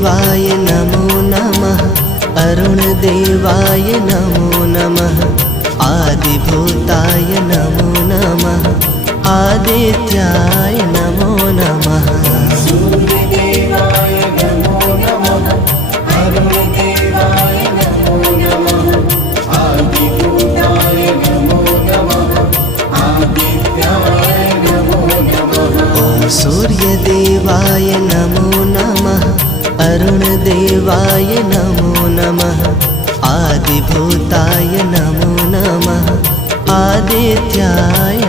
सूर्यदेवाय नमो नमः। अरुणदेवाय नमो नमः। आदिभूताय नमो नमः। आदित्याय नमो नमः। सूर्यदेवाय नमो नमः। अरुणदेवाय नमो नमः। आदिभूताय नमो नमः। आदित्याय नमो नमः। ॐ सूर्यदेवाय नमो नमः। अरुणदेवाय नमो नमः। आदिभूताय नमो नमः। आदित्याय